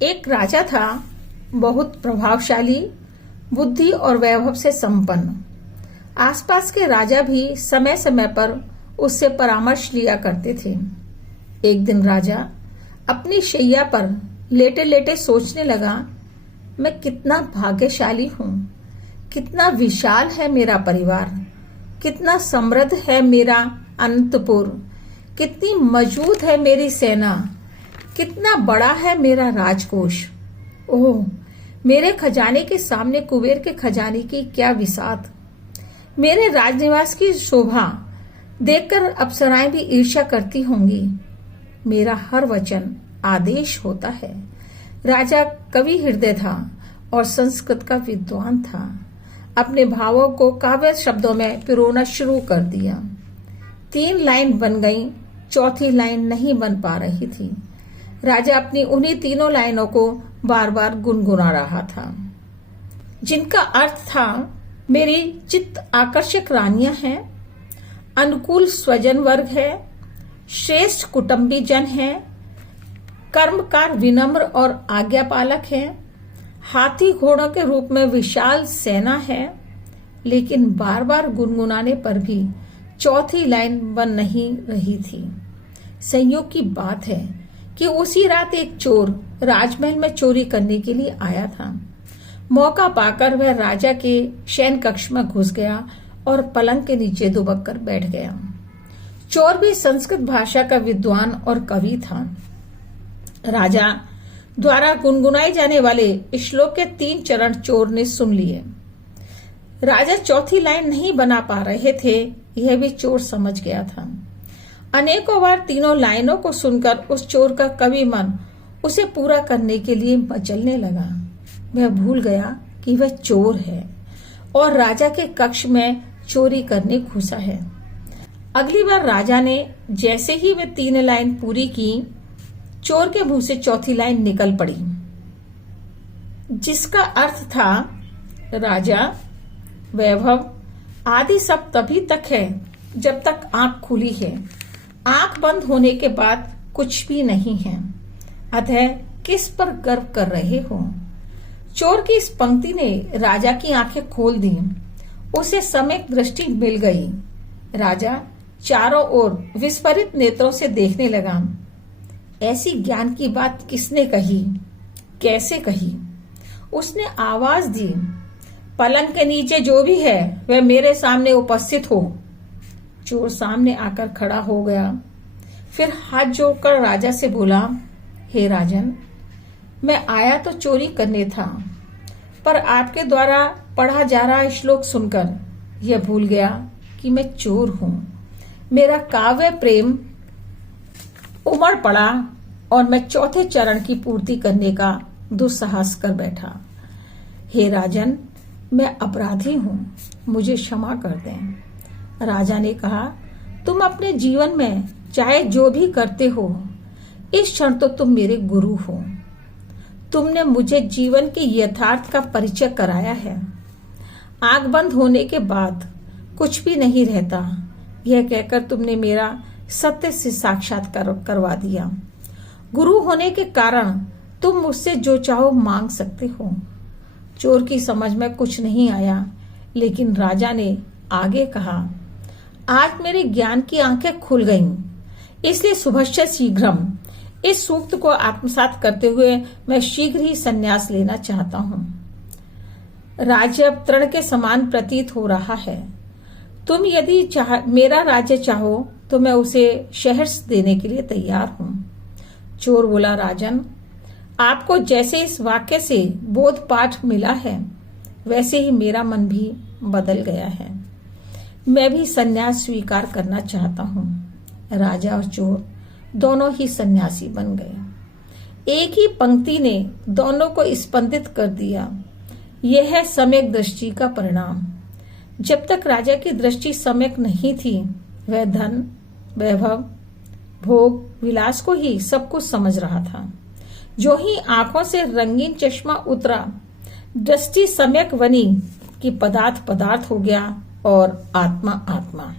एक राजा था, बहुत प्रभावशाली, बुद्धि और वैभव से संपन्न। आसपास के राजा भी समय समय पर उससे परामर्श लिया करते थे। एक दिन राजा अपनी शैया पर लेटे लेटे सोचने लगा, मैं कितना भाग्यशाली हूँ, कितना विशाल है मेरा परिवार, कितना समृद्ध है मेरा अनंतपुर, कितनी मजबूत है मेरी सेना, कितना बड़ा है मेरा राजकोष। ओह, मेरे खजाने के सामने कुबेर के खजाने की क्या विसात। मेरे राजनिवास की शोभा देखकर अप्सराएं भी ईर्ष्या करती होंगी। मेरा हर वचन आदेश होता है। राजा कवि हृदय था और संस्कृत का विद्वान था। अपने भावों को काव्य शब्दों में पिरोना शुरू कर दिया। 3 लाइन बन गई, चौथी लाइन नहीं बन पा रही थी। राजा अपनी उन्हीं 3 लाइनों को बार बार गुनगुना रहा था, जिनका अर्थ था, मेरी चित्त आकर्षक रानियां हैं, अनुकूल स्वजन वर्ग है, श्रेष्ठ कुटुंबी जन है, कर्मकार विनम्र और आज्ञापालक है, हाथी घोड़ों के रूप में विशाल सेना है। लेकिन बार बार गुनगुनाने पर भी चौथी लाइन बन नहीं रही थी। संयोग की बात है कि उसी रात एक चोर राजमहल में चोरी करने के लिए आया था। मौका पाकर वह राजा के शयन कक्ष में घुस गया और पलंग के नीचे दुबक कर बैठ गया। चोर भी संस्कृत भाषा का विद्वान और कवि था। राजा द्वारा गुनगुनाए जाने वाले श्लोक के 3 चरण चोर ने सुन लिए। राजा चौथी लाइन नहीं बना पा रहे थे, यह भी चोर समझ गया था। अनेकों बार 3 लाइनों को सुनकर उस चोर का कवि मन उसे पूरा करने के लिए मचलने लगा। वह भूल गया कि वह चोर है और राजा के कक्ष में चोरी करने घुसा है। अगली बार राजा ने जैसे ही वह 3 लाइन पूरी की, चोर के मुंह से चौथी लाइन निकल पड़ी, जिसका अर्थ था, राजा, वैभव आदि सब तभी तक है जब तक आंख खुली है, आंख बंद होने के बाद कुछ भी नहीं है, अतः किस पर गर्व कर रहे हो। चोर की इस पंक्ति ने राजा की आंखें खोल दी। उसे सम्यक दृष्टि मिल गई। राजा चारों ओर विस्फारित नेत्रों से देखने लगा। ऐसी ज्ञान की बात किसने कही, कैसे कही? उसने आवाज दी, पलंग के नीचे जो भी है वह मेरे सामने उपस्थित हो। चोर सामने आकर खड़ा हो गया, फिर हाथ जोड़कर राजा से बोला, हे राजन, मैं आया तो चोरी करने था, पर आपके द्वारा पढ़ा जा रहा श्लोक सुनकर यह भूल गया कि मैं चोर हूं। मेरा काव्य प्रेम उमड़ पड़ा और मैं चौथे चरण की पूर्ति करने का दुस्साहस कर बैठा। हे राजन, मैं अपराधी हूं, मुझे क्षमा कर दें। राजा ने कहा, तुम अपने जीवन में चाहे जो भी करते हो, इस क्षण तो तुम मेरे गुरु हो। तुमने मुझे जीवन के यथार्थ का परिचय कराया है। आंख बंद होने के बाद कुछ भी नहीं रहता, यह कहकर तुमने मेरा सत्य से साक्षात्कार करवा दिया। गुरु होने के कारण तुम मुझसे जो चाहो मांग सकते हो। चोर की समझ में कुछ नहीं आया, लेकिन राजा ने आगे कहा, आज मेरे ज्ञान की आंखें खुल गईं, इसलिए सुभश्य शीघ्रम, इस सूक्त को आत्मसात करते हुए मैं शीघ्र ही संन्यास लेना चाहता हूँ। राज्य अब तृण के समान प्रतीत हो रहा है। तुम यदि मेरा राज्य चाहो तो मैं उसे शहर देने के लिए तैयार हूँ। चोर बोला, राजन, आपको जैसे इस वाक्य से बोध पाठ मिला है, वैसे ही मेरा मन भी बदल गया है। मैं भी संन्यास स्वीकार करना चाहता हूँ। राजा और चोर दोनों ही सन्यासी बन गए। एक ही पंक्ति ने दोनों को स्पंदित कर दिया। यह है सम्यक दृष्टि का परिणाम। जब तक राजा की दृष्टि सम्यक नहीं थी, वह धन, वैभव, भोग, विलास को ही सब कुछ समझ रहा था। जो ही आंखों से रंगीन चश्मा उतरा, दृष्टि सम्यक बनी कि पदार्थ पदार्थ हो गया और आत्मा आत्मा।